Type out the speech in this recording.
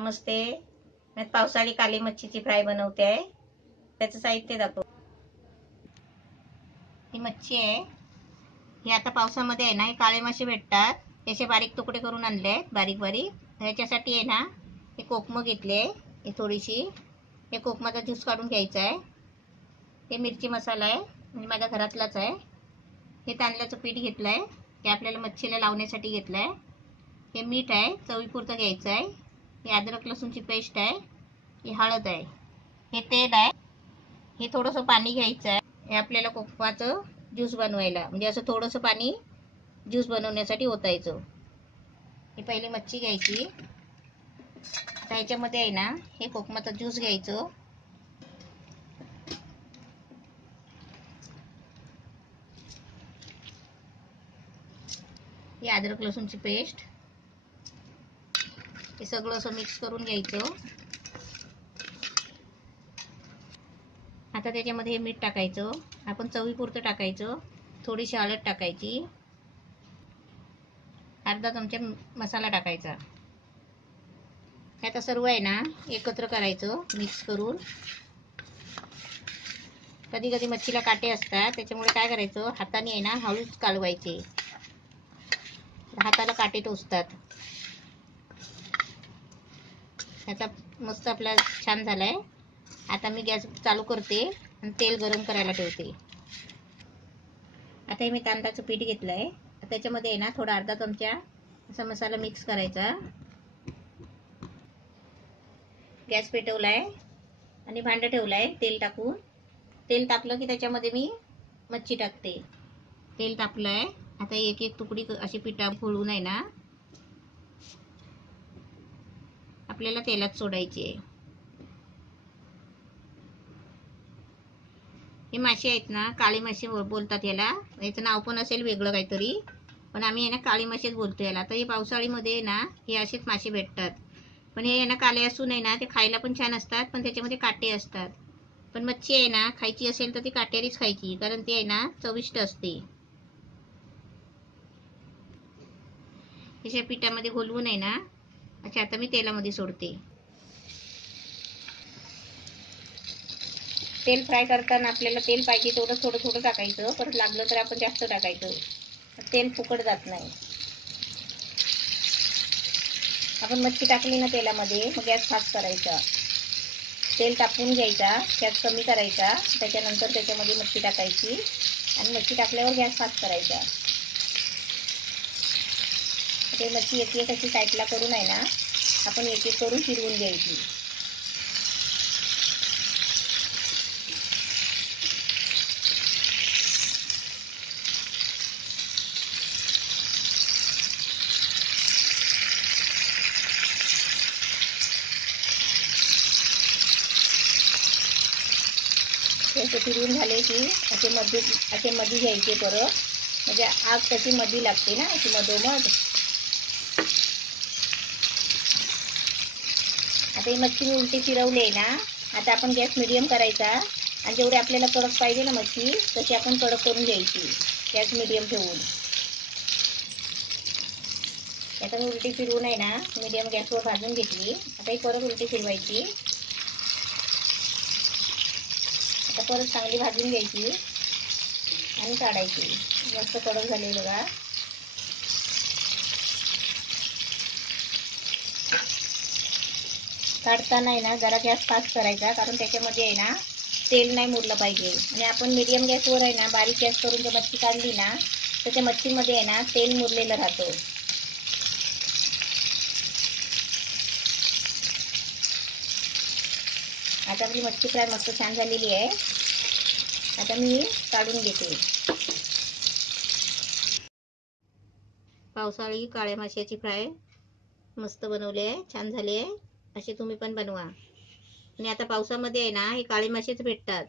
नमस्ते. मी पावसाळी काली मच्छीची फ्राय बनवते आहे. त्याचं साहित्य दाखव. ही मच्छी आहे. ही आता पावसामध्ये आहे ना, हे काळे मासे भेटतात. त्याचे बारीक तुकडे करून आणले आहेत, बारीक बारीक. ह्याच्यासाठी आहे ना, हे कोकम घेतले. हे थोडीशी हे कोकमाचा ज्यूस काढून घ्यायचा आहे. हे मिरची मसाला आहे, म्हणजे माझ्या घरातलाच आहे. हे तांदळाचं पीठ घेतलं आहे, ते आपल्याला मच्छीला लावण्यासाठी घेतलं आहे. हे मीठ आहे, चवीपुरतं घ्यायचं आहे. हे अद्रक लसूणची पेस्ट आहे. ही हळद आहे. हे तेल आहे. हे थोडंसं पाणी घ्यायचं आहे. हे आपल्याला कोकमाचं ज्यूस बनवायला, म्हणजे असं थोडंसं पाणी ज्यूस बनवण्यासाठी ओतायचं. ही पहिली मच्छी घ्यायची. आता ह्याच्यामध्ये आहे ना, हे कोकमाचं ज्यूस घ्यायचं. ही अद्रक लसूणची पेस्ट, हे सगळं असं मिक्स करून घ्यायचं. आता त्याच्यामध्ये हे मीठ टाकायचं, आपण चवीपुरतं टाकायचं. थोडीशी हळद टाकायची. अर्धा चमचा मसाला टाकायचा. हे आता सर्व आहे ना, एकत्र करायचं मिक्स करून. कधी कधी मच्छीला काटे असतात, त्याच्यामुळे काय करायचं, हाताने आहे ना हळूच कालवायचे. हाताला काटे टोचतात. ह्याचा मस्त आपला छान झालाय. आता मी गॅस चालू करते आणि तेल गरम करायला ठेवते. आता हे मी तांदळाचं पीठ घेतलंय. त्याच्यामध्ये आहे ना, थोडा अर्धा चमचा असा मसाला मिक्स करायचा. गॅस पेटवलाय आणि भांडं ठेवलंय तेल टाकून. तेल तापलं की त्याच्यामध्ये मी मच्छी टाकते. तेल तापलंय. आता एक एक तुकडी अशी पिठा फोडून आहे ना, आपल्याला तेलात सोडायची आहे. हे मासे आहेत ना, काळे मासे बोलतात याला. याचं नाव पण असेल वेगळं काहीतरी, पण आम्ही आहे ना काळे मासेच बोलतो याला. तर हे पावसाळीमध्ये ना, हे असेच मासे भेटतात. पण हे आहे ना, काळे असून आहे ना, ते खायला पण छान असतात, पण त्याच्यामध्ये काटे असतात. पण मच्छी आहे ना, खायची असेल तर ती काटेरीच खायची, कारण ती आहे ना चविष्ट असते. अशा पिठामध्ये घोलवून आहे ना, अच्छा आता मी तेलामध्ये सोडते. तेल फ्राय करताना आपल्याला तेल पाहिजे तेवढं थोडं थोडं टाकायचं. परत लागलं तर आपण जास्त टाकायचं. तेल फुकट जात नाही. आपण मच्छी टाकली ना तेलामध्ये, मग गॅस फास्ट करायचा. तेल तापवून घ्यायचा, गॅस कमी करायचा. त्याच्यानंतर त्याच्यामध्ये मच्छी टाकायची आणि मच्छी टाकल्यावर गॅस फास्ट करायचा. ते मच्छी एक एक अशी साईडला करून आहे ना, आपण एक एक करून फिरवून घ्यायची. असे फिरवून झाले की असे मध्ये घ्यायचे परत, म्हणजे आग त्याची मध्ये लागते ना, अशी मधोमध. आता ही मच्छी मी उलटी फिरवली आहे ना. आता आपण गॅस मिडियम करायचा आणि जेवढी आपल्याला कडक पाहिजे ना मच्छी, तशी आपण कडक करून घ्यायची, गॅस मिडियम ठेवून. आता मी उलटी फिरवून आहे ना, मिडियम गॅसवर भाजून घेतली. आता ही परत उलटी फिरवायची. आता परत चांगली भाजून घ्यायची आणि काढायची. मस्त कडक झाली बघा. काढताना आहे ना, जरा गॅस फास्ट करायचा, कारण त्याच्यामध्ये आहे ना तेल नाही मुरलं पाहिजे. आणि आपण मीडियम गॅसवर आहे ना, बारीक गॅस करून जर मच्छी काढली ना, तर त्या मच्छीमध्ये आहे ना तेल मुरलेलं राहतं. आता आपली मच्छी फ्राय मस्त छान झालेली आहे. आता मी काढून घेते. पावसाळी काळ्या माशाची फ्राय मस्त बनवली आहे, छान झाली आहे. अशी तुम्ही पण बनवा. आणि आता पावसामध्ये आहे ना, हे काळे मासेच भेटतात.